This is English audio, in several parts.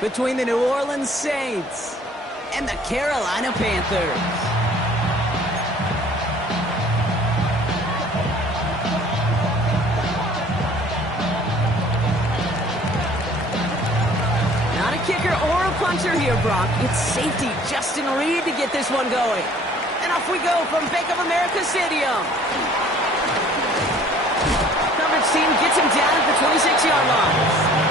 between the New Orleans Saints and the Carolina Panthers. Not a kicker or a puncher here, Brock. It's safety Justin Reed to get this one going. And off we go from Bank of America Stadium. Coverage team gets him down at the 26-yard line.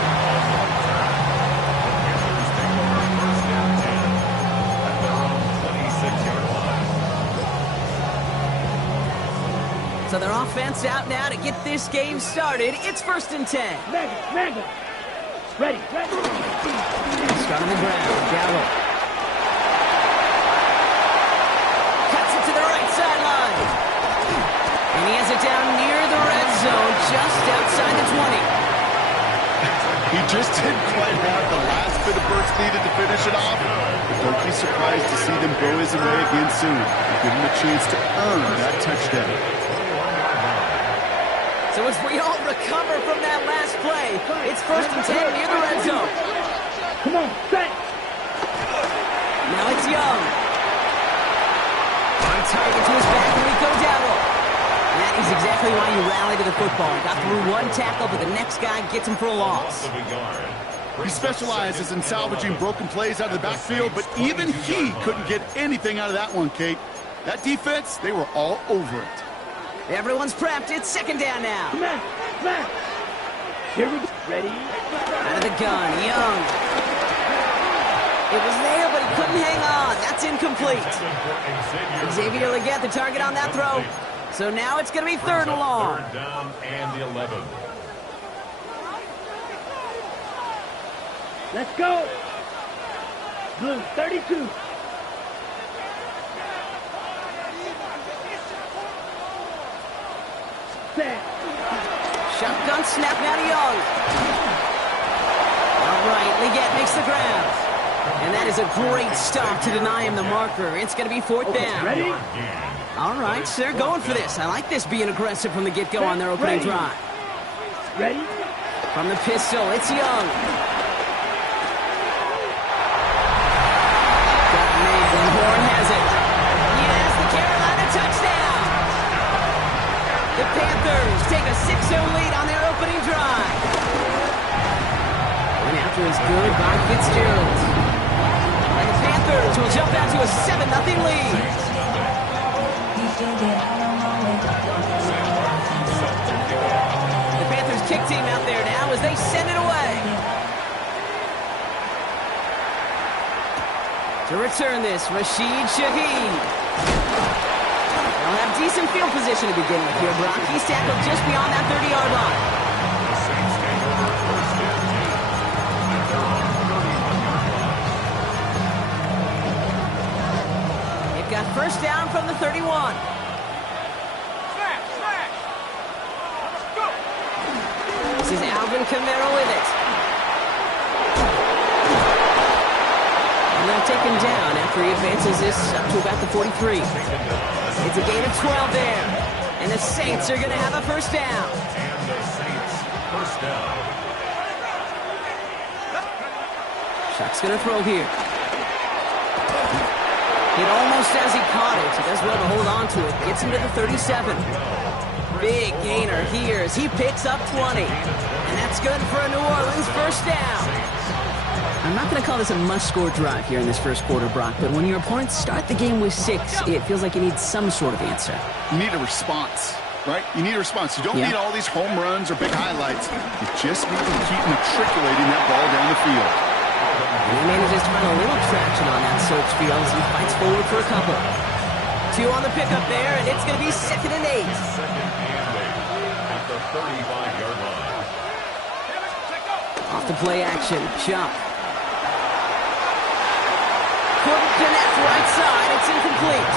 So their offense out now to get this game started. It's 1st and 10. Mega. Ready. Start on the ground. Gallo. Cuts it to the right sideline. And he has it down near the red zone, just outside the 20. He just didn't quite have the last bit of burst needed to finish it off. But don't be surprised to see them go his way again soon. Give him a chance to earn that touchdown. So as we all recover from that last play, it's 1st and 10 near the red zone. Come on, set. Now it's Young. On target to his back, and we go Dowell. That is exactly why you rally to the football. Got through one tackle, but the next guy gets him for a loss. He specializes in salvaging broken plays out of the backfield, but even he couldn't get anything out of that one, Kate. That defense, they were all over it. Everyone's prepped. It's 2nd down now. Come on. Here we go. Ready? Out of the gun, Young. It was there, but he couldn't hang on. That's incomplete. Xavier Legette, the target on that throw. So now it's going to be 3rd and long. 3rd down and 11. Let's go. Blue, 32. Shotgun snap now to Young. All right, Legette makes the grab. And that is a great stop to deny him the marker. It's going to be 4th down. Ready? All right, so they're going for this. I like this being aggressive from the get-go on their opening drive. Ready? From the pistol, it's Young. Got made, and Horn has it. Yes, the Carolina touchdown. The Panthers take a 6-0 lead on their opening drive. And after is good by Fitzgerald. And the Panthers will jump out to a 7-0 lead. The Panthers kick team out there now as they send it away. To return this, Rashid Shaheed. They'll have decent field position to begin with here, Brock. He's tackled just beyond that 30-yard line. They've got 1st down from the 31. This is Alvin Kamara with it. And they'll take him down after he advances this up to about the 43. It's a gain of 12 there. And the Saints are going to have a 1st down. And the Saints, 1st down. Shock's going to throw here. Hit almost as he caught it. He does well to hold on to it. Gets him to the 37. Big gainer here as he picks up 20. And that's good for a New Orleans 1st down. I'm not going to call this a must-score drive here in this 1st quarter, Brock, but when your opponents start the game with 6, it feels like you need some sort of answer. You need a response, right? You need a response. You don't need all these home runs or big highlights. You just need to keep matriculating that ball down the field. And he manages to find a little traction on that search field as he fights forward for a couple. 2 on the pickup there, and it's going to be 2nd and 8. 2nd and 8 at the 35-yard line. Off the play action, jump. Couldn't connect right side, it's incomplete.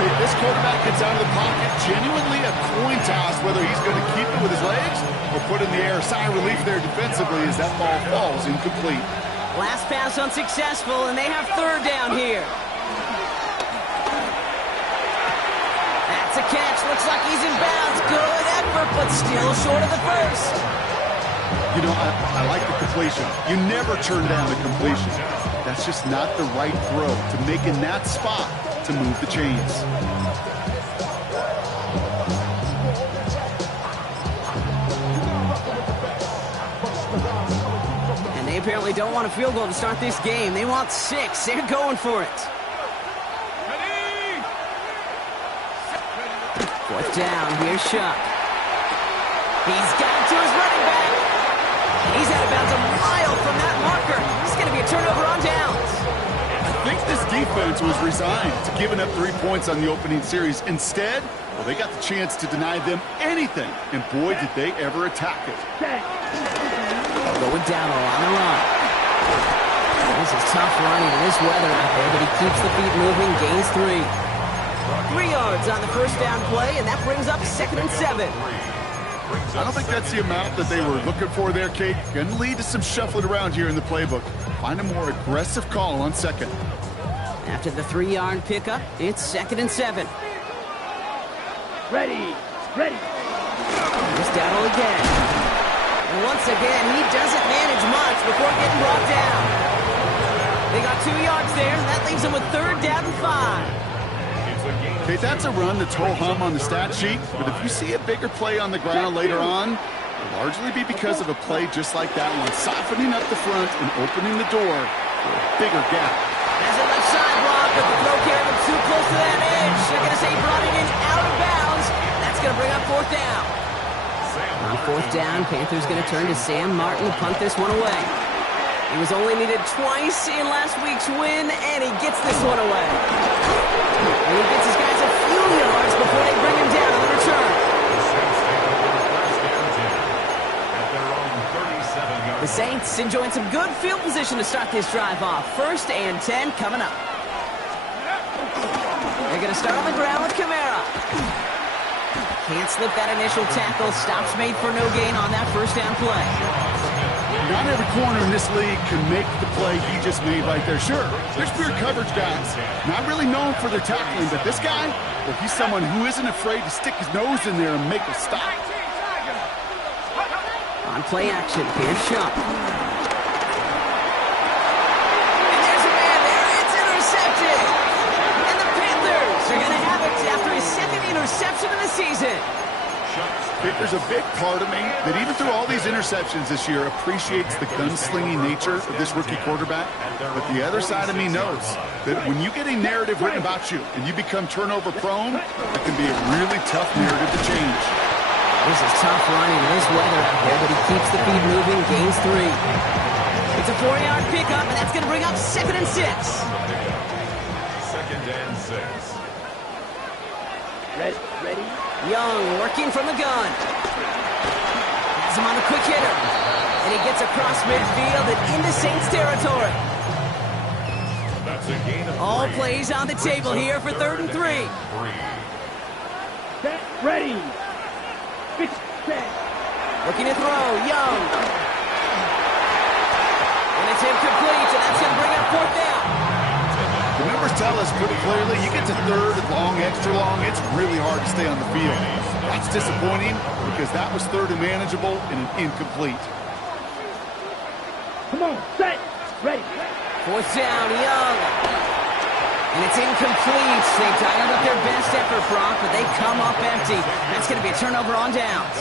If this quarterback gets out of the pocket, genuinely a coin toss whether he's going to keep it with his legs or put in the air. Sigh of relief there defensively as that ball falls incomplete. Last pass unsuccessful, and they have 3rd down here. That's a catch. Looks like he's in bounds. Good effort, but still short of the 1st. You know, I like the completion. You never turn down the completion. That's just not the right throw to make in that spot to move the chains. And they apparently don't want a field goal to start this game. They want 6. They're going for it. Fourth down. Here's Shuck. He's got it to his running back. He's out of bounds a mile from that marker. It's going to be a turnover on downs. I think this defense was resigned to giving up 3 points on the opening series. Instead, well, they got the chance to deny them anything. And boy, did they ever attack it. Going down on the run. This is tough running in this weather out there, but he keeps the feet moving, gains 3. 3 yards on the first down play, and that brings up 2nd and 7. I don't think that's the amount that they were looking for there, Kate. Going to lead to some shuffling around here in the playbook. Find a more aggressive call on 2nd. After the 3-yard pickup, it's 2nd and 7. Ready. Here's Dowdle again. And once again, he doesn't manage much before getting brought down. They got 2 yards there, and that leaves them with 3rd down and 5. Okay, that's a run that's ho-hum on the stat sheet, but if you see a bigger play on the ground later on, it'll largely be because of a play just like that one, softening up the front and opening the door for a bigger gap. As a left side block, but the throw carried him too close to that edge. They're going to say he brought it in out of bounds. That's going to bring up 4th down. On 4th down, Panthers going to turn to Sam Martin to punt this one away. He was only needed twice in last week's win, and he gets this one away. And he gets his guys a few yards before they bring him down on the return. The Saints enjoying some good field position to start this drive off. 1st and 10 coming up. They're going to start on the ground with Kamara. Can't slip that initial tackle. Stops made for no gain on that first down play. Not every corner in this league can make the play he just made right there. Sure, there's pure coverage guys, not really known for their tackling, but this guy, well, he's someone who isn't afraid to stick his nose in there and make a stop. On play action, here's Shuck. And there's a man there. It's intercepted. And the Panthers are going to have it after his 2nd interception of the season. There's a big part of me that even through all these interceptions this year appreciates the gunslinging nature of this rookie quarterback. But the other side of me knows that when you get a narrative written about you and you become turnover prone, it can be a really tough narrative to change. This is tough running in this weather out there, but he keeps the feet moving, gains 3. It's a 4-yard pickup, and that's going to bring up 2nd and 6. 2nd and 6. Ready. Young working from the gun. Has him on a quick hitter. And he gets across midfield and into Saints territory. That's a gain of 3. All plays on the table here for 3rd and 3. Set. Ready. Pitch. Set. Looking to throw. Young. And it's incomplete, and that's going to bring up 4th down. The numbers tell us pretty clearly, you get to 3rd and long, extra long, it's really hard to stay on the field. That's disappointing because that was 3rd and manageable and an incomplete. Come on, set, ready. 4th down, Young. And it's incomplete. They dialed up their best effort, Brock, but they come up empty. That's going to be a turnover on downs.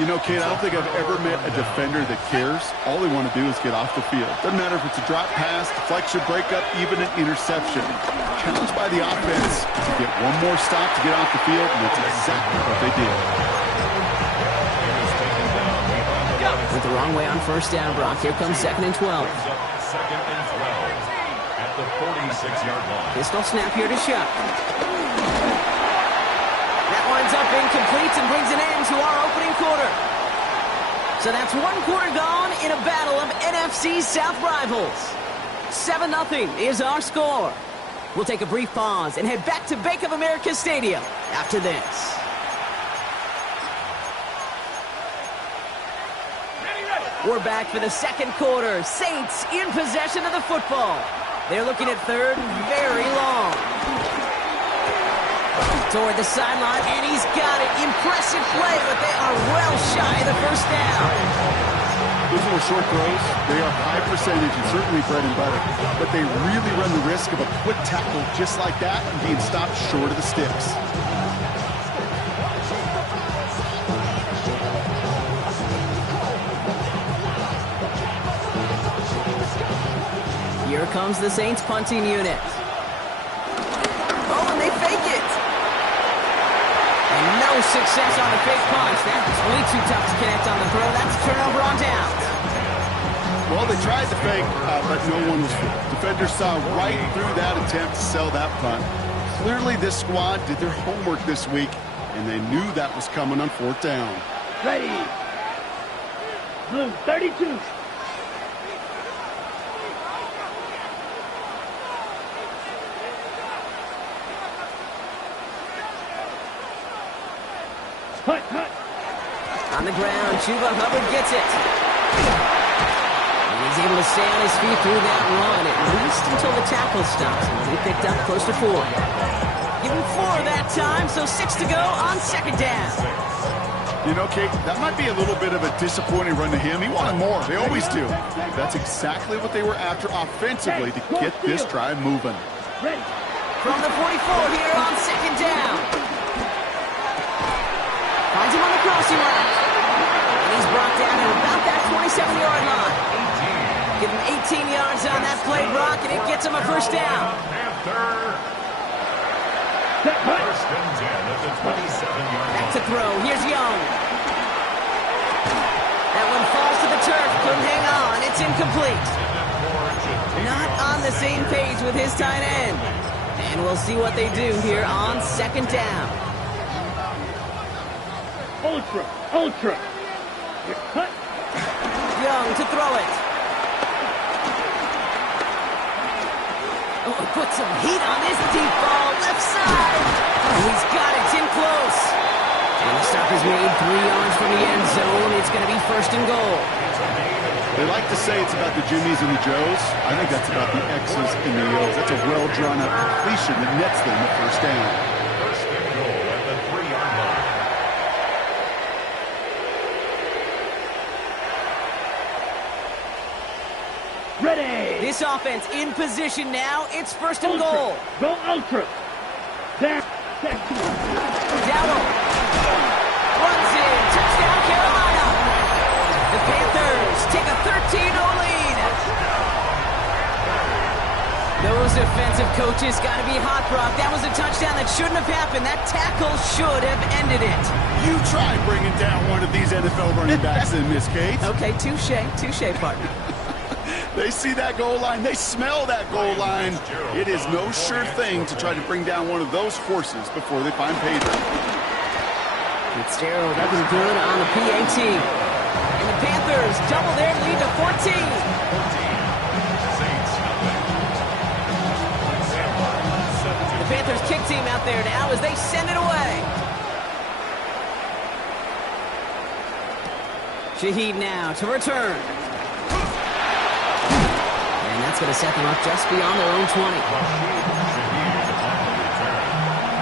You know, Kate, I don't think I've ever met a defender that cares. All they want to do is get off the field. Doesn't matter if it's a drop pass, deflection, breakup, even an interception. Challenged by the offense to get one more stop to get off the field, and that's exactly what they did. Went the wrong way on 1st down, Brock. Here comes 2nd and 12. 2nd and 12 at the 46-yard line. Pistol snap here to Shuck. That winds up incomplete and brings an end to our opening quarter. So that's 1 quarter gone in a battle of NFC South rivals. 7-0 is our score. We'll take a brief pause and head back to Bank of America Stadium after this. We're back for the 2nd quarter. Saints in possession of the football. They're looking at 3rd and very long. Toward the sideline, and he's got it. Impressive play, but they are well shy of the first down. Those little short throws, they are high percentage and certainly bread and butter. But they really run the risk of a quick tackle just like that and being stopped short of the sticks. Here comes the Saints punting unit. Oh, and they fake it. And no success on the fake punch. That was way too tough to connect on the throw. That's a turnover on downs. Well, they tried to fake, but no one was fooled. Defenders saw right through that attempt to sell that punt. Clearly, this squad did their homework this week, and they knew that was coming on 4th down. Ready. Blue 32. Hut, hut. On the ground, Chuba Hubbard gets it. And he's able to stay on his feet through that run, at least until the tackle stops. And he picked up close to 4. Give him 4 that time, so 6 to go on 2nd down. You know, Kate, that might be a little bit of a disappointing run to him. He wanted more. They always do. That's exactly what they were after offensively to get this drive moving. Ready. From the 44 here on 2nd down. Finds him on the crossing route. And he's brought down at about that 27-yard line. Give him 18 yards on that play, Brock, and it gets him a first down. First and 10 at the 27-yard line. Back to throw. Here's Young. That one falls to the turf. Couldn't hang on. It's incomplete. Not on the same page with his tight end. And we'll see what they do here on 2nd down. Ultra. Ultra. Hut. Young to throw it. Oh, put some heat on this deep ball. Left side. Oh, he's got it. It's in close. And the stop is made 3 yards from the end zone. It's going to be 1st and goal. They like to say it's about the Jimmies and the Joes. I think that's about the X's and the O's. That's a well-drawn-up completion that nets them the first down. First and goal at the 3-yard line. Ready. This offense in position now. It's 1st and goal. Go ultra. There. Dowell runs in. Touchdown, Carolina. The Panthers take a 13-0 lead. Those defensive coaches got to be hot, Brock. That was a touchdown that shouldn't have happened. That tackle should have ended it. You try bringing down one of these NFL running backs in, Miss Kate. Okay, touche, partner. They see that goal line. They smell that goal line. It is no sure thing to try to bring down one of those forces before they find pay dirt. Fitzgerald up and good on the PAT. And the Panthers double their lead to 14. The Panthers kick team out there now as they send it away. Shaheed now to return. And that's going to set them up just beyond their own 20.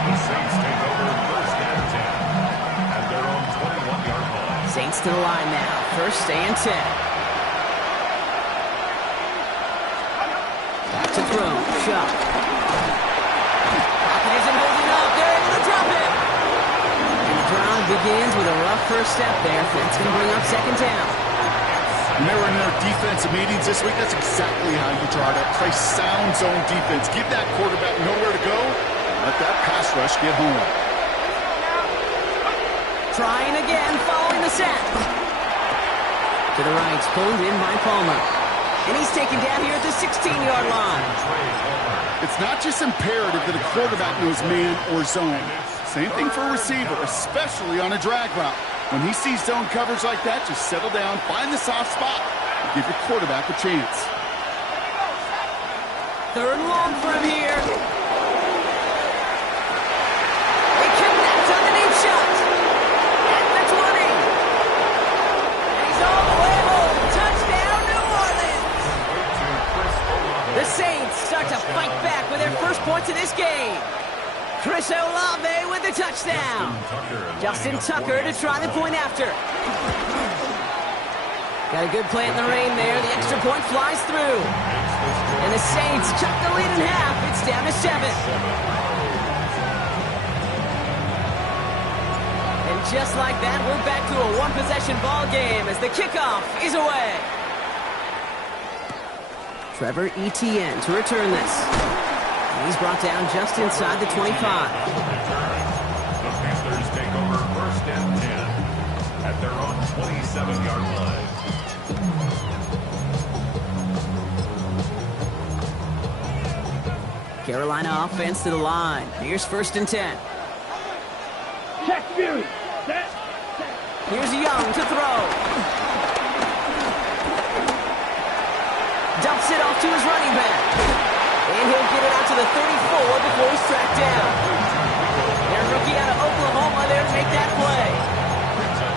The Saints take over 1st and 10 at their own 21-yard line. Saints to the line now. 1st and 10. Back to throw. Shot. Pocket isn't holding up. They're able to drop it. And the drive begins with a rough first step there. That's going to bring up 2nd down. When they were in their defensive meetings this week, that's exactly how you try to play sound zone defense. Give that quarterback nowhere to go. Let that pass rush get home. Trying again, following the set. To the right, pulled in by Palmer. And he's taken down here at the 16-yard line. It's not just imperative that a quarterback knows man or zone. Same thing for a receiver, especially on a drag route. When he sees zone coverage like that, just settle down, find the soft spot, and give your quarterback a chance. 3rd and long for him here. They connect on the deep shot. At the 20. And he's all the way home. Touchdown, New Orleans. The Saints start to fight back with their first points of this game. Chris Olave with the touchdown. Justin Tucker to try the point after. Got a good play in the rain there. The extra point flies through. And the Saints cut the lead in half. It's down to 7. And just like that, we're back to a one-possession ball game as the kickoff is away. Trevor Etienne to return this. And he's brought down just inside the 25. The Panthers take over 1st and 10 at their own 27-yard line. Carolina offense to the line. Here's 1st and 10. Check Fury. Set. Here's Young to throw. Dumps it off to his running back. And he'll get it out to the 34 before he's tracked down. Their rookie out of Oklahoma there to make that play.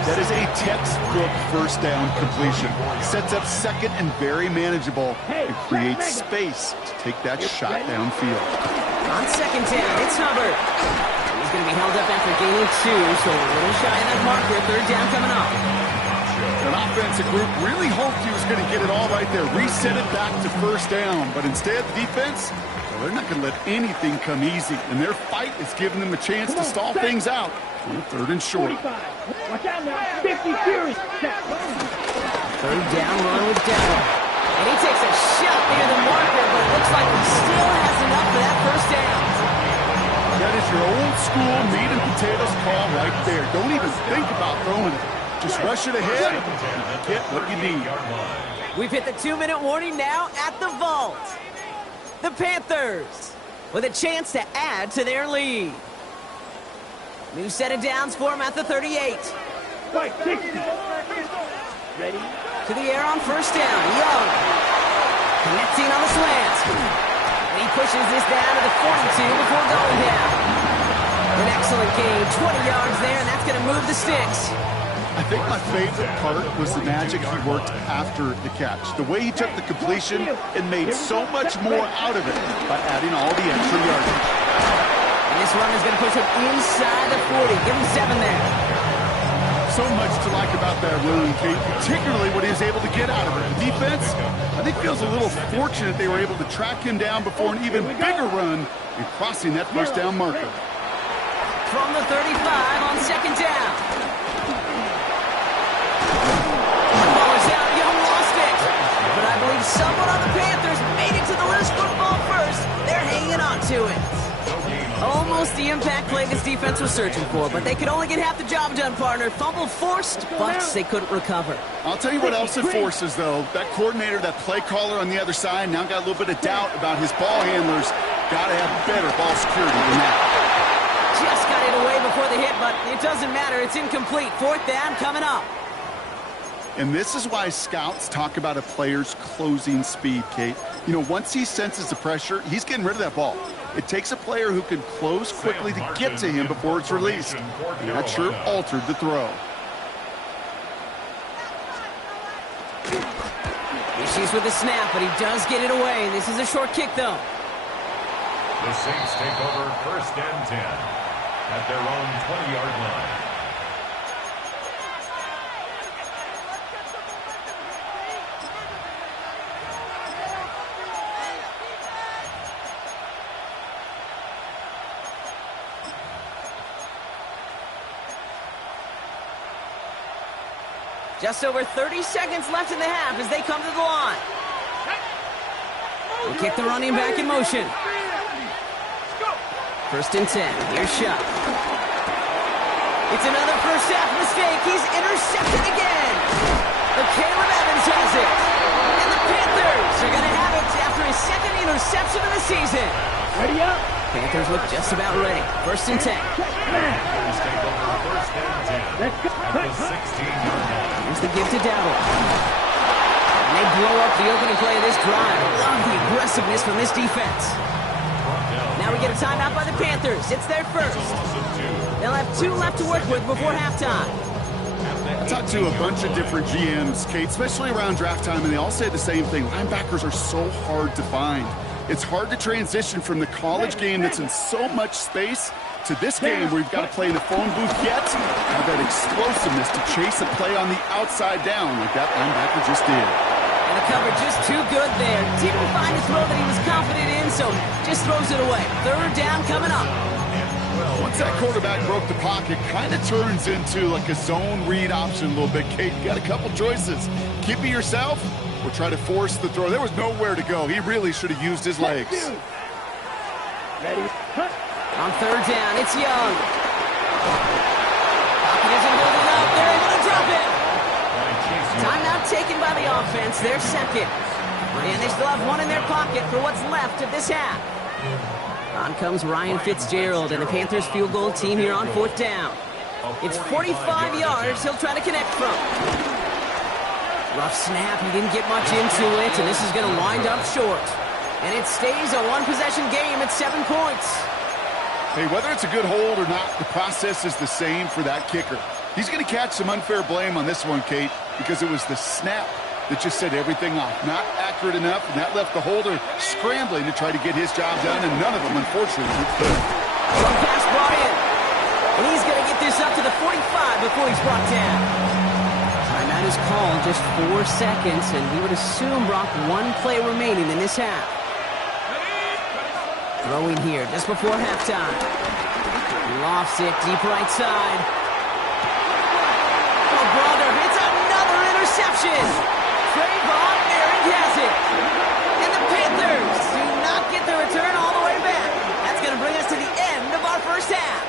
That is a textbook first down completion. Sets up second and very manageable. It creates space to take that shot downfield. On 2nd down, it's Hubbard. He's going to be held up after gaining 2, so a little shy of that marker. 3rd down coming up. An offensive group really hoped he was going to get it all right there. Reset it back to 1st down. But instead, the defense, well, they're not going to let anything come easy. And their fight is giving them a chance to stall things out. 3rd and short. 45. Watch out now. 50 Fury. 3rd down run with Dowell. And he takes a shot near the marker, but it looks like he still has enough for that 1st down. That is your old school meat and potatoes call right there. Don't even think about throwing it. Just rush it ahead and get what you need. We've hit the 2-minute warning now at the vault. The Panthers with a chance to add to their lead. New set of downs for him at the 38. Right, 60. Ready? To the air on 1st down. Young. Connecting on the slant. And he pushes this down to the 42 before going down. An excellent gain. 20 yards there, and that's going to move the sticks. I think my favorite part was the magic he worked after the catch. The way he took the completion and made so much more out of it by adding all the extra yardage. And this run is going to push him inside the 40. Give him 7 there. So much to like about that run, Kate, particularly what he was able to get out of it. The defense, I think, feels a little fortunate they were able to track him down before an even bigger run and crossing that 1st down marker. From the 35 on 2nd down. Ball is out. Young lost it. But I believe someone on the Panthers made it to the loose football first. They're hanging on to it. Almost the impact play this defense was searching for, but they could only get half the job done, partner. Fumble forced, but they couldn't recover. I'll tell you what else it forces, though. That coordinator, that play caller on the other side, now got a little bit of doubt about his ball handlers. Got to have better ball security than that. Just got it away before the hit, but it doesn't matter. It's incomplete. 4th down coming up. And this is why scouts talk about a player's closing speed, Kate. You know, once he senses the pressure, he's getting rid of that ball. It takes a player who can close quickly to get to him before it's released. And that sure altered the throw. Issues with the snap, but he does get it away. This is a short kick, though. The Saints take over 1st and 10 at their own 20-yard line. Just over 30 seconds left in the half as they come to the line. We'll kick the running back in motion. 1st and 10. Here's Shuck. It's another 1st half mistake. He's intercepted again. But Caleb Evans has it. And the Panthers are going to have it after his 2nd interception of the season. Ready up. Panthers look just about ready. 1st and 10. Panthers take over 1st and 10 Let's go. at the 16-yard line. Here's the give to Dowell. And they blow up the opening play of this drive. Love the aggressiveness from this defense. Now we get a timeout by the Panthers. It's their 1st. They'll have 2 left to work with before halftime. I talked to a bunch of different GMs, Kate, especially around draft time, and they all say the same thing. Linebackers are so hard to find. It's hard to transition from the college game that's in so much space to this game where you've got to play in the phone booth yet. Have that explosiveness to chase a play on the outside down like that linebacker just did. And the cover just too good there. Didn't find a throw that he was confident in, so just throws it away. Third down coming up. Once that quarterback broke the pocket, kind of turns into like a zone read option a little bit. Kate, you got a couple choices. Keep it yourself or try to force the throw. There was nowhere to go. He really should have used his legs. Ready, cut. On third down, it's Young. Pocket isn't holding up. They're able to drop it. Timeout taken by the offense. Their second. And they still have one in their pocket for what's left of this half. On comes Ryan Fitzgerald and the Panthers field goal team here on fourth down. It's 45 yards he'll try to connect from. Rough snap. He didn't get much into it, and this is going to wind up short. And it stays a one-possession game at 7 points. Hey, whether it's a good hold or not, the process is the same for that kicker. He's going to catch some unfair blame on this one, Kate, because it was the snap that just set everything off. Not accurate enough, and that left the holder scrambling to try to get his job done, and none of them, unfortunately, could. Long pass brought in. And he's going to get this up to the 45 before he's brought down. Timeout is called, just 4 seconds, and we would assume, Brock, one play remaining in this half. Throwing here just before halftime. Lofts it deep right side. Oh, brother, it's another interception. Trayvon Merrick has it. And the Panthers do not get the return all the way back. That's going to bring us to the end of our first half.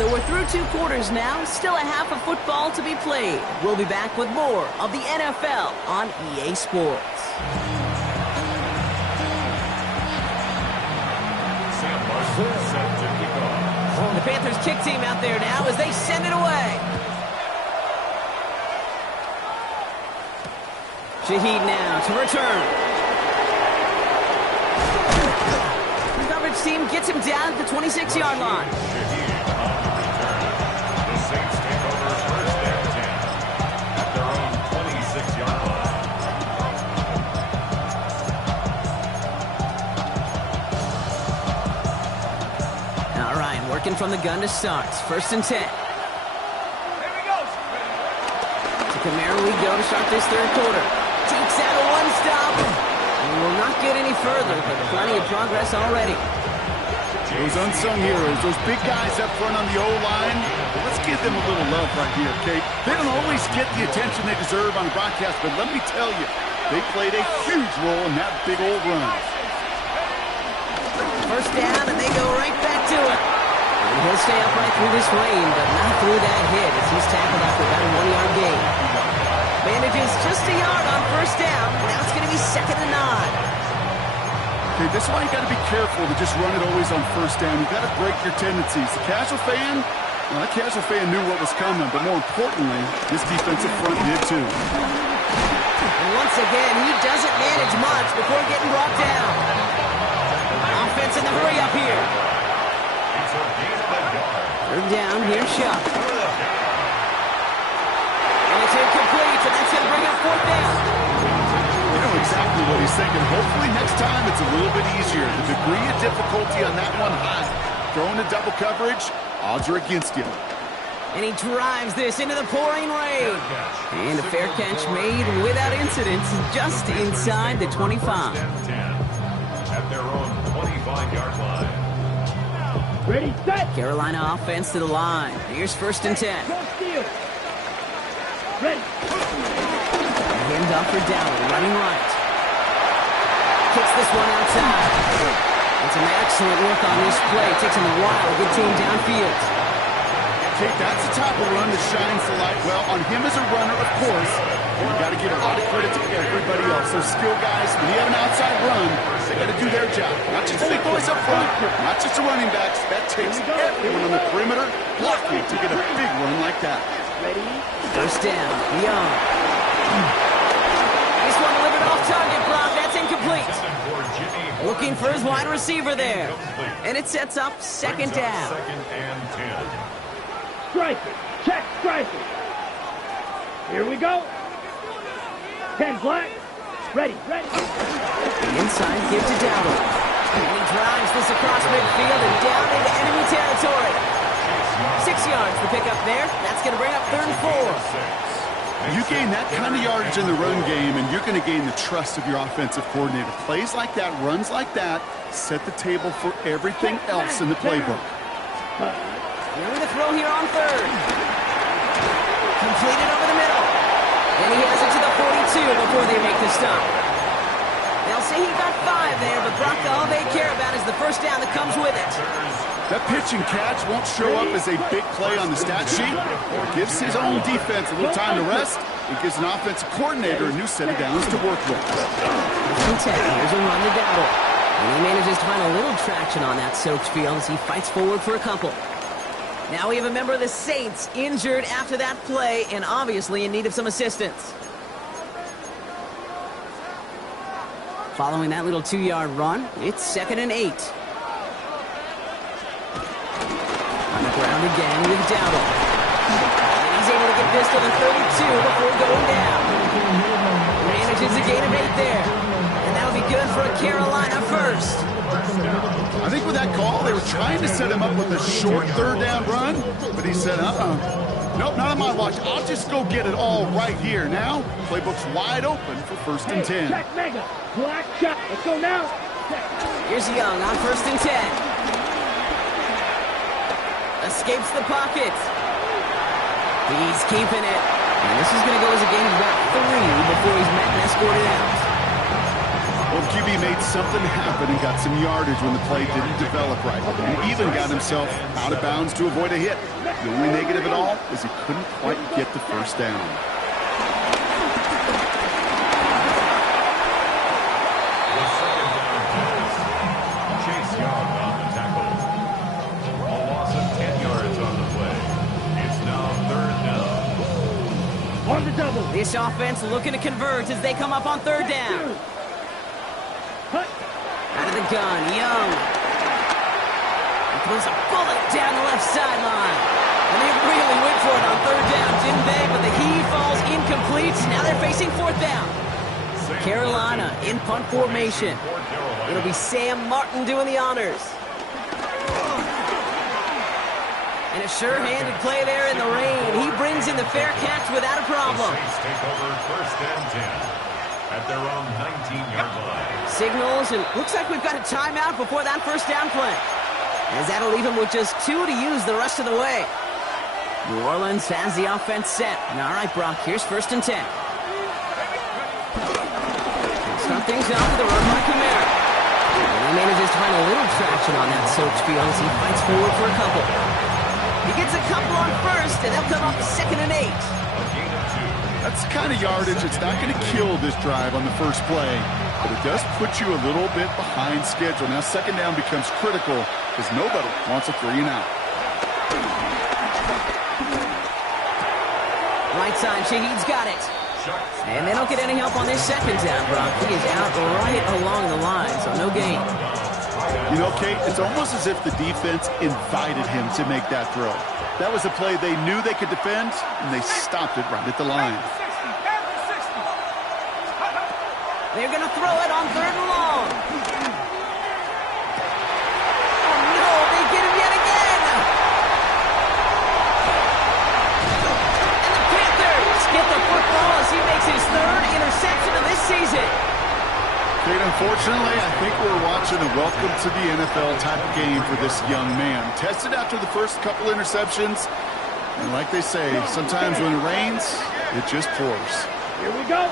So we're through 2 quarters now. Still a half of football to be played. We'll be back with more of the NFL on EA Sports. The Panthers kick team out there now as they send it away. Shaheed now to return. The coverage team gets him down at the 26-yard line. The Saints take over first and 10 at their own 26-yard line. Working from the gun to start. First and 10. To Kamara we go to start this third quarter. Takes out a one-stop. And will not get any further, but plenty of progress already. Those unsung heroes, those big guys up front on the O-line, let's give them a little love right here, Kate. They don't always get the attention they deserve on the broadcast, but let me tell you, they played a huge role in that big old run. First down, and they go right back to it. And he'll stay upright through this rain, but not through that hit as he's tackled after about a 1-yard gain. Manages just a yard on first down. Now it's going to be 2nd and 9. Okay, this is why you got to be careful to just run it always on first down. You got to break your tendencies. The casual fan, well, that casual fan knew what was coming, but more importantly, this defensive front did too. And once again, he doesn't manage much before getting brought down. Offense in the hurry up here. Third down, here's Shuck. And it's incomplete, and that's going to bring up 4th down. You know exactly what he's thinking. Hopefully next time it's a little bit easier. The degree of difficulty on that one high. Throwing to double coverage, odds are against him. And he drives this into the pouring rain. And a fair catch made without incident, just inside the 25. At their own 25-yard line. Ready, set. Carolina offense to the line. Here's 1st and 10. Ready. Handoff for Dowling, running right. Kicks this one outside. And some excellent work on this play. Takes him a while to get to him downfield. Kate, that's the type of run that shines the light well on him as a runner, of course. And you got to give a lot of credit to everybody else. Those skill guys, when you have an outside run, they got to do their job. Not just the big boys up front, not just the running backs. That takes everyone on the perimeter blocking to get a big run like that. Ready. First down, Young. This one delivered off target, Brock. That's incomplete. Looking for his wide receiver there. And it sets up 2nd down. 2nd and 10. Striker. Check striker. Here we go. 10 black. Ready. The inside give to Dowdle. And he drives this across midfield and down into enemy territory. 6 yards to pick up there. That's going to bring up 3rd and 4. You gain that kind of yardage in the run game, and you're going to gain the trust of your offensive coordinator. Plays like that, runs like that, set the table for everything else in the playbook. Going to throw here on 3rd. Completed over the middle. And he has it to the 42 before they make the stop. They'll say he got 5 there, but Brock, all they care about is the first down that comes with it. That pitch and catch won't show up as a big play on the stat sheet. It gives his own defense a little time to rest. It gives an offensive coordinator a new set of downs to work with. Here's a run to Dowdle. And he manages to find a little traction on that soaked field as he fights forward for a couple. Now we have a member of the Saints injured after that play and obviously in need of some assistance. Following that little 2-yard run, it's 2nd and 8. On the ground again with Dowdle. And he's able to get this to the 32 before going down. Manages a gain of 8 there. And that'll be good for a Carolina first. I think with that call, they were trying to set him up with a short 3rd down run, but he said, nope, not on my watch. I'll just go get it all right here. Now, playbook's wide open for 1st and 10. Check mega. Black shot. Let's go now. Here's Young on 1st and 10. Escapes the pocket. He's keeping it. And this is going to go as a gain of about 3 before he's met and escorted out. Well, QB made something happen and got some yardage when the play didn't develop right. And even got himself out of bounds to avoid a hit. The only negative at all is he couldn't quite get the first down. The 2nd down pass. Chase Young on the tackle. For a loss of 10 yards on the play. It's now 3rd down. On the double. This offense looking to convert as they come up on 3rd down. Out of the gun, Young. He throws a bullet down the left sideline. And they really went for it on 3rd down, didn't they? But the heave falls incomplete. Now they're facing 4th down. Carolina in punt formation. It'll be Sam Martin doing the honors. And a sure-handed play there in the rain. He brings in the fair catch without a problem. The Saints take over 1st and 10 at their own 19-yard line. Signals, and looks like we've got a timeout before that first down play. As that'll leave him with just 2 to use the rest of the way. New Orleans has the offense set. And all right, Brock, here's 1st and 10. Start things off with a run by Kamara. And he manages to find a little traction on that soaked field as he fights forward for a couple. He gets a couple on 1st, and they'll come up 2nd and 8. That's the kind of yardage that's not going to kill this drive on the first play, but it does put you a little bit behind schedule. Now 2nd down becomes critical because nobody wants a 3 and out. Right side, Shaheed's got it. And they don't get any help on this 2nd down, Brock. He is out right along the line, so no gain. You know, Kate, it's almost as if the defense invited him to make that throw. That was a play they knew they could defend, and they stopped it right at the line. They're going to throw it on 3rd and long. Oh, no, they get him yet again. And the Panthers get the football as he makes his 3rd interception of this season. Kate, unfortunately, I think we're watching a welcome to the NFL type of game for this young man. Tested after the first couple interceptions, and like they say, sometimes when it rains, it just pours. Here we go.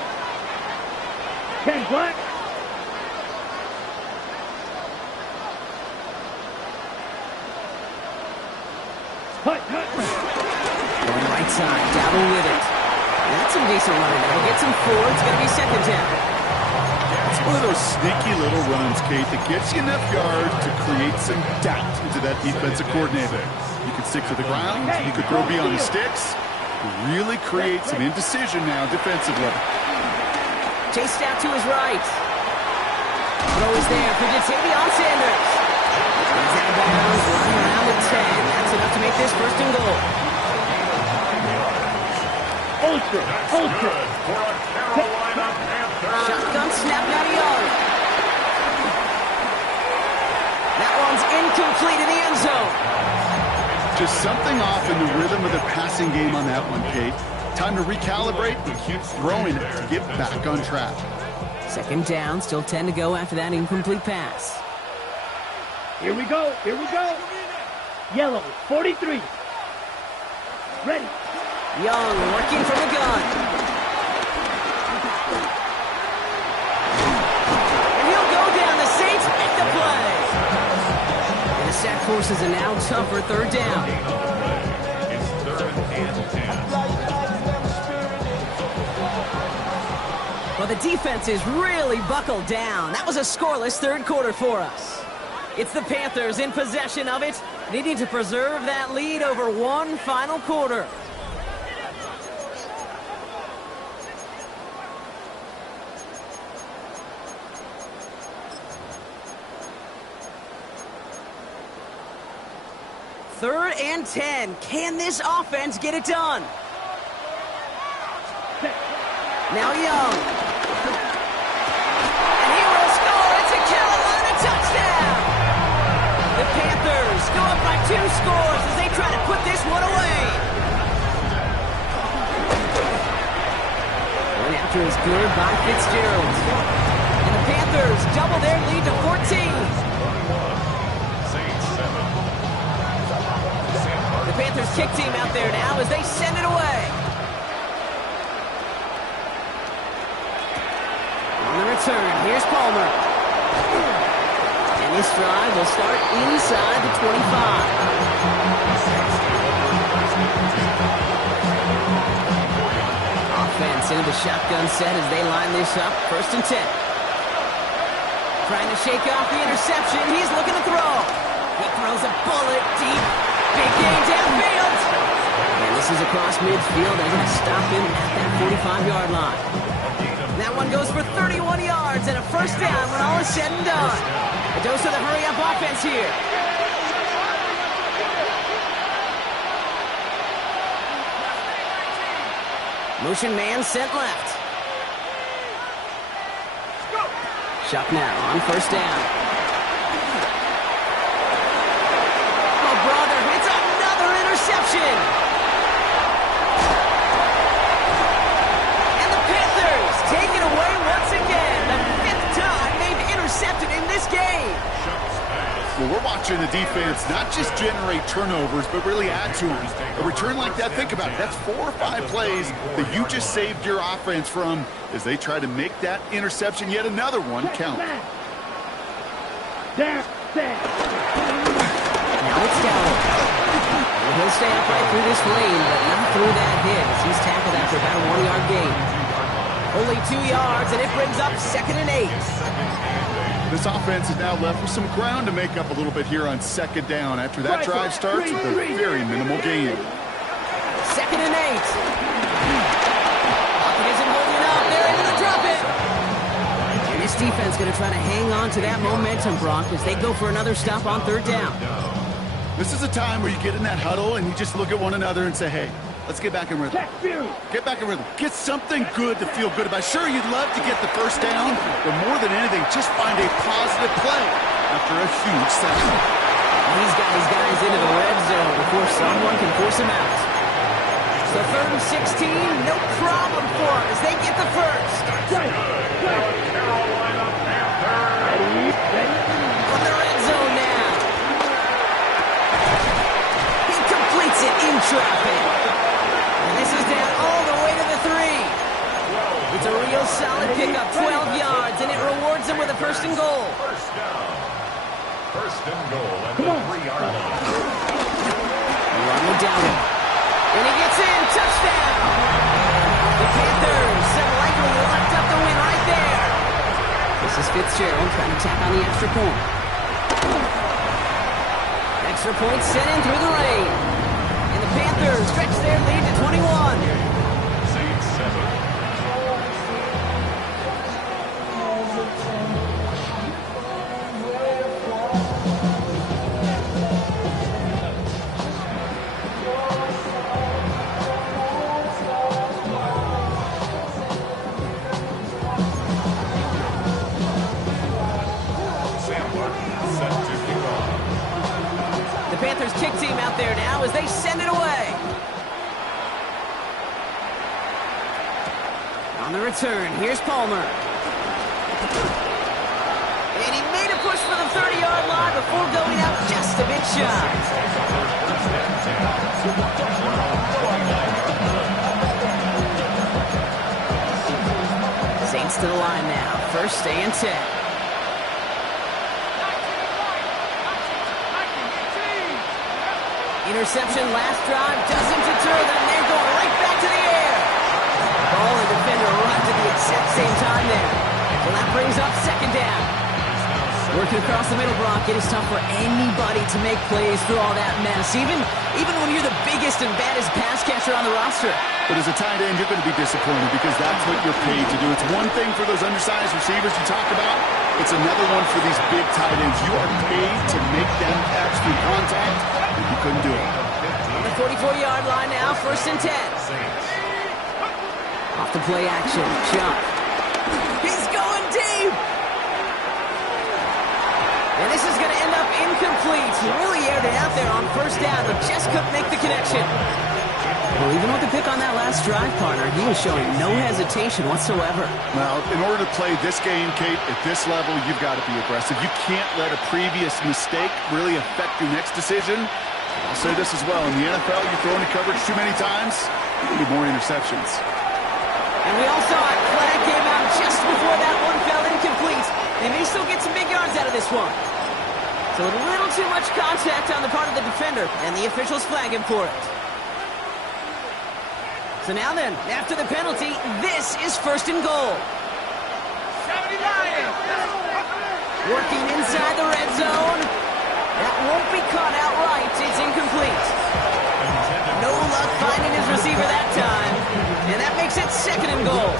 10 black. Going right side, Dowdle with it. That's some decent running. That'll get some 4. It's going to be 2nd down. It's one of those sneaky little runs, Kate, that gets you enough yards to create some doubt into that defensive coordinator. You can stick to the ground, you could throw beyond the sticks, really create some indecision now defensively. Chased out to his right. Throw is there for Jatavion Sanders. He's out of bounds, running around the 10. That's enough to make this 1st and goal. Ultra. For a Carolina Panthers. Shotgun Just something off in the rhythm of the passing game on that one, Kate. Time to recalibrate and keep throwing it to get back on track. Second down, still 10 to go after that incomplete pass. Here we go. Here we go. Yellow, 43. Ready. Young working from the gun. And he'll go down. The Saints make the play. And the sack forces a now tougher third down. It's 3rd and 10. Well, the defense is really buckled down. That was a scoreless third quarter for us. It's the Panthers in possession of it, needing to preserve that lead over one final quarter. Third and 10. Can this offense get it done? Now Young. And he will score. It's a Carolina touchdown. The Panthers go up by 2 scores as they try to put this one away. One after is good by Fitzgerald. And the Panthers double their lead to 14. The Panthers kick team out there now as they send it away. On the return, here's Palmer. And this drive will start inside the 25. Offense into the shotgun set as they line this up. 1st and 10. Trying to shake off the interception. He's looking to throw. He throws a bullet deep. Big gain downfield. And this is across midfield. They're going to stop him at that 45-yard line. That one goes for 31 yards and a first down when all is said and done. A dose of the hurry-up offense here. Motion man sent left. Shuck now on 1st down. Oh, brother, it's another interception. And the Panthers take it away once again. The 5th time they've intercepted in this game. Well, we're watching the defense not just generate turnovers, but really add to them. A return like that, think about it. That's 4 or 5 plays that you just saved your offense from as they try to make that interception, yet another one, count. There. Now it's Dowell. He'll stay upright through this lane, but not through that hit as he's tackled after about a 1-yard gain. Only 2 yards, and it brings up 2nd and 8. This offense is now left with some ground to make up a little bit here on 2nd down after that drive starts with a very minimal gain. 2nd and 8. Pocket isn't holding up. They're able to drop it. And this defense going to try to hang on to that momentum, Brock, as they go for another stop on 3rd down. This is a time where you get in that huddle and you just look at one another and say, hey, let's get back in rhythm. Get back in rhythm. Get something good to feel good about. Sure, you'd love to get the first down, but more than anything, just find a positive play after a huge session. He's got his guys into the red zone before someone can force him out. So 3rd and 16, no problem for them as they get the first. On the red zone now. He completes it in traffic. And this is down all the way to the 3. It's a real solid pickup, 12 yards, and it rewards him with a 1st and goal. First and goal at the 3-yard line. Ronald Downing. And he gets in. Touchdown. The Panthers have likely locked up the win right there. This is Fitzgerald trying to tack on the extra point. Extra point sent in through the lane. And the Panthers stretch their lead to 21. Saints 7. return. Here's Palmer. And he made a push for the 30-yard line before going out just a bit shy. Saints to the line now. First and 10. Interception last drive doesn't deter them. They're going right back to the air. Ball and defender arrived at the exact same time there. So that brings up second down. Working across the middle, Brock, it is tough for anybody to make plays through all that mess, even when you're the biggest and baddest pass catcher on the roster. But as a tight end, you're going to be disappointed because that's what you're paid to do. It's one thing for those undersized receivers you talk about. It's another one for these big tight ends. You are paid to make them catch through contact, and you couldn't do it. On the 44-yard line now, first and 10. Off the play action, jump. He's going deep! And this is going to end up incomplete. He really aired it out there on first down, but just couldn't make the connection. Well, even with the pick on that last drive, partner, he was showing no hesitation whatsoever. Well, in order to play this game, Kate, at this level, you've got to be aggressive. You can't let a previous mistake really affect your next decision. I'll say this as well. In the NFL, you throw into coverage too many times, you need more interceptions. And we all saw it. Flag came out just before that one fell incomplete. They may still get some big yards out of this one. So a little too much contact on the part of the defender, and the officials flag him for it. So now then, after the penalty, this is first and goal. Working inside the red zone. That won't be caught outright. It's incomplete. No luck finding his receiver that time. And that makes it second and goal.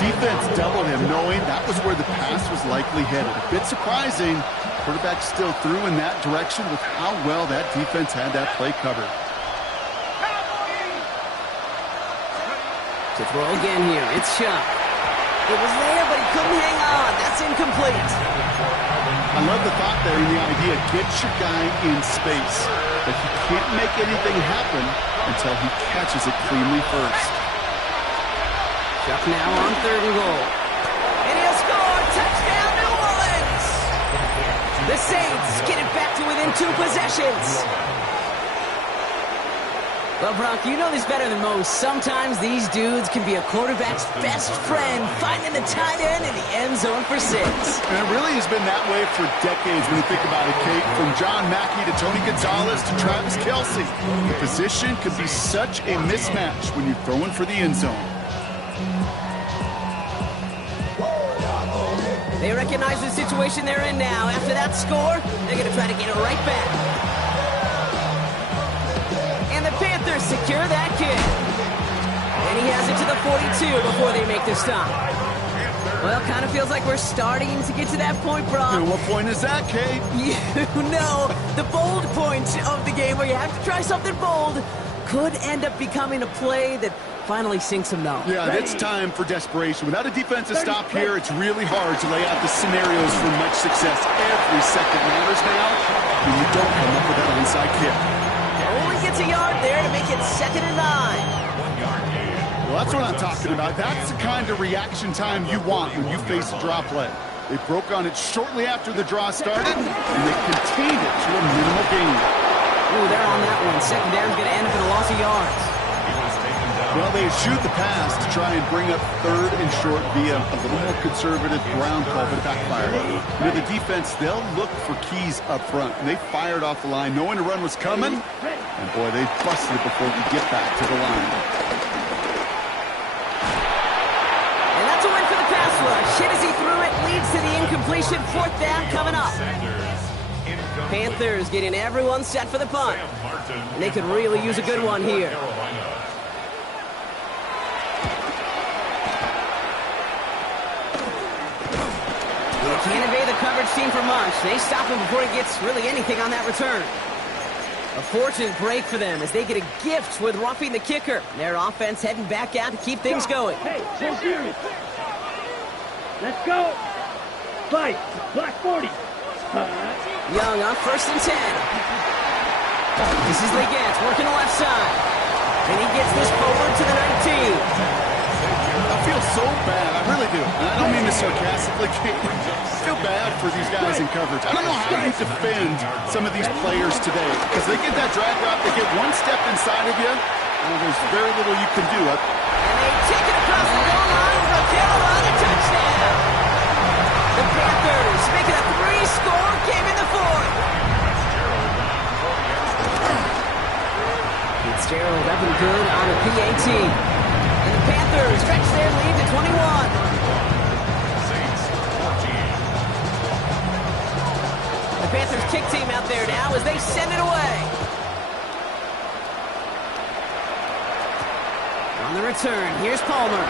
Defense doubled him, knowing that was where the pass was likely headed. A bit surprising. Quarterback still threw in that direction with how well that defense had that play covered. To throw again here, it's Shuck. It was there, but he couldn't hang on. That's incomplete. I love the thought there and the idea. Get your guy in space. But he can't make anything happen until he catches it cleanly first. Shuck now on third and goal. And he'll score! Touchdown, New Orleans! The Saints get it back to within 2 possessions. Well, Brock, you know this better than most. Sometimes these dudes can be a quarterback's best friend, finding the tight end in the end zone for 6. And it really has been that way for decades when you think about it, Kate. From John Mackey to Tony Gonzalez to Travis Kelce. The position can be such a mismatch when you're throwing for the end zone. They recognize the situation they're in now. After that score, they're going to try to get it right back. And the Panthers secure that kick. And he has it to the 42 before they make the stop. Well, kind of feels like we're starting to get to that point, Brock. And what point is that, Kate? You know, the bold point of the game where you have to try something bold could end up becoming a play that finally sinks them now. Yeah, it's time for desperation. Without a defensive stop here, it's really hard to lay out the scenarios for much success. Every second matters now when you don't come up with that onside kick. Only gets a yard there to make it 2nd and 9. Well, that's what I'm talking about. That's the kind of reaction time you want when you face a draw play. They broke on it shortly after the draw started, and they contained it to a minimal gain. Ooh, they're on that one. Second down's going to end up in a loss of yards. Well, they eschewed the pass to try and bring up third and short via a little more conservative ground call, but it backfired. You know, the defense, they'll look for keys up front, and they fired off the line knowing the run was coming, and boy, they busted it before it could get back to the line. And that's a win for the pass rush. Hit as he threw it, leads to the incompletion. 4th down coming up. Panthers getting everyone set for the punt. And they could really use a good one here. Can't evade the coverage team for much. They stop him before he gets really anything on that return. A fortunate break for them as they get a gift with roughing the kicker. Their offense heading back out to keep things going. Hey, so serious. Let's go. Fight. Black 40. Young on 1st and 10. This is Leggett working the left side. And he gets this forward to the 19. A feel so bad. I really do. And I don't mean this sarcastically, Kate. I feel bad for these guys in coverage. I don't know how you defend some of these players today. Because they get that drag route, they get one step inside of you, and there's very little you can do. And they take it across the goal line for a Carolina touchdown. The Panthers make it a 3-score game in the fourth. Fitzgerald up and good on a PAT. And the Panthers stretch their lead to 21. The Panthers kick team out there now as they send it away. On the return, here's Palmer.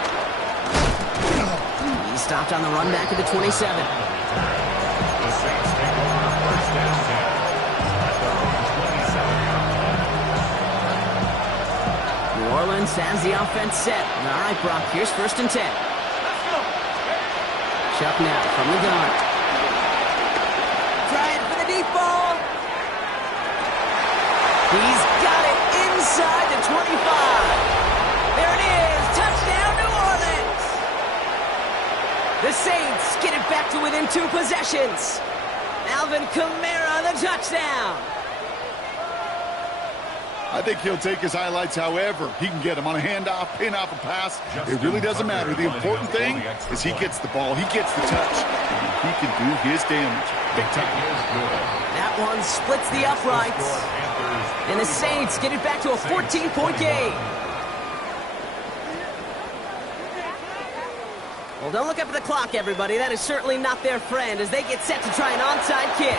He's stopped on the run back at the 27. The Saints take over first and 10 at their own 27. New Orleans has the offense set. All right, Brock, here's first and 10. Chuck now from the gun. Trying for the deep ball. He's got it inside the 25. There it is. Touchdown, New Orleans. The Saints get it back to within 2 possessions. Alvin Kamara, the touchdown. I think he'll take his highlights however he can get them on a handoff, pin off a pass. It really doesn't matter. The important thing is he gets the ball, he gets the touch, and he can do his damage. Big time. That one splits the uprights. And the Saints get it back to a 14-point game. Well, don't look up at the clock, everybody. That is certainly not their friend as they get set to try an onside kick.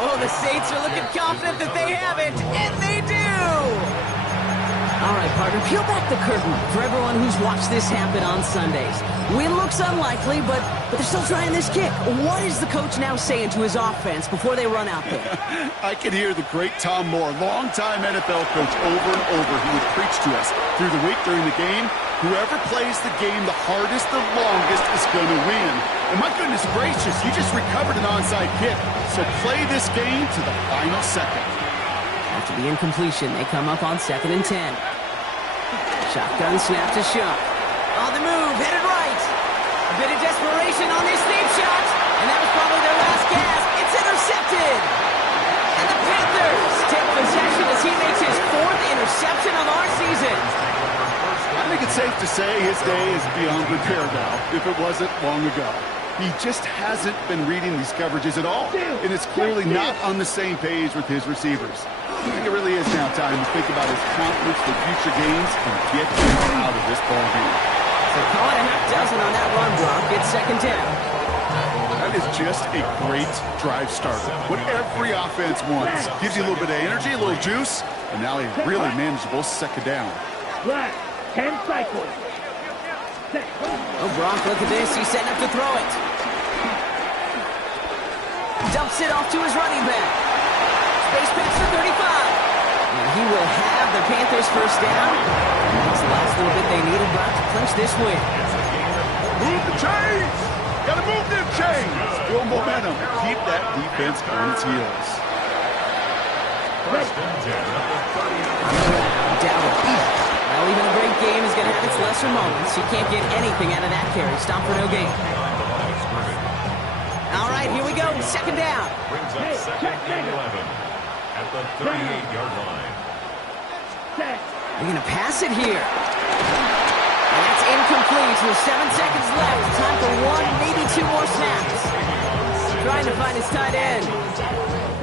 Oh, the Saints are looking confident that they have it, and they do! All right, partner, peel back the curtain for everyone who's watched this happen on Sundays. Win looks unlikely, but they're still trying this kick. What is the coach now saying to his offense before they run out there? I can hear the great Tom Moore, longtime NFL coach, over and over. He would preach to us through the week during the game. Whoever plays the game the hardest, the longest, is going to win. And my goodness gracious, you just recovered an onside kick. So play this game to the final second. After the incompletion, they come up on 2nd and 10. Shotgun snap to Shuck. On the move, headed right. A bit of desperation on this deep shot. And that was probably their last gasp. It's intercepted. And the Panthers take possession as he makes his 4th interception of our season. I think it's safe to say his day is beyond repair now, if it wasn't long ago. He just hasn't been reading these coverages at all, and it's clearly not on the same page with his receivers. I think it really is now time to think about his confidence for future games and get him out of this ball game. So call it a half dozen on that run block. It's 2nd down. That is just a great drive starter. What every offense wants. Gives you a little bit of energy, a little juice, and now a really manageable 2nd down. Black, 10 cycles. Oh, Brock, look at this. He's setting up to throw it. Dumps it off to his running back. Space pass to 35. And he will have the Panthers first down. It's the last little bit they needed, Brock, to clinch this win. Move the chains! Gotta move them chains! Build momentum. Keep that defense on its heels. First and 10 at the 30. Dowdle. Well, even a great game is going to have its lesser moments. You can't get anything out of that carry. Stop for no gain. All right, here we go. 2nd down. Brings up 2nd and 11 at the 38-yard line. They're going to pass it here. And that's incomplete with 7 seconds left. Time for 1, maybe 2 more snaps. Trying to find his tight end.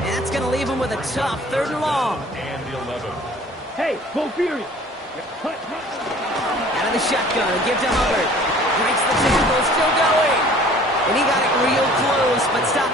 And that's going to leave him with a tough 3rd and long. And the 11. Hey, go Fury. Out of the shotgun, give to Hubbard. Breaks the tackle, still going. And he got it real close, but stopped.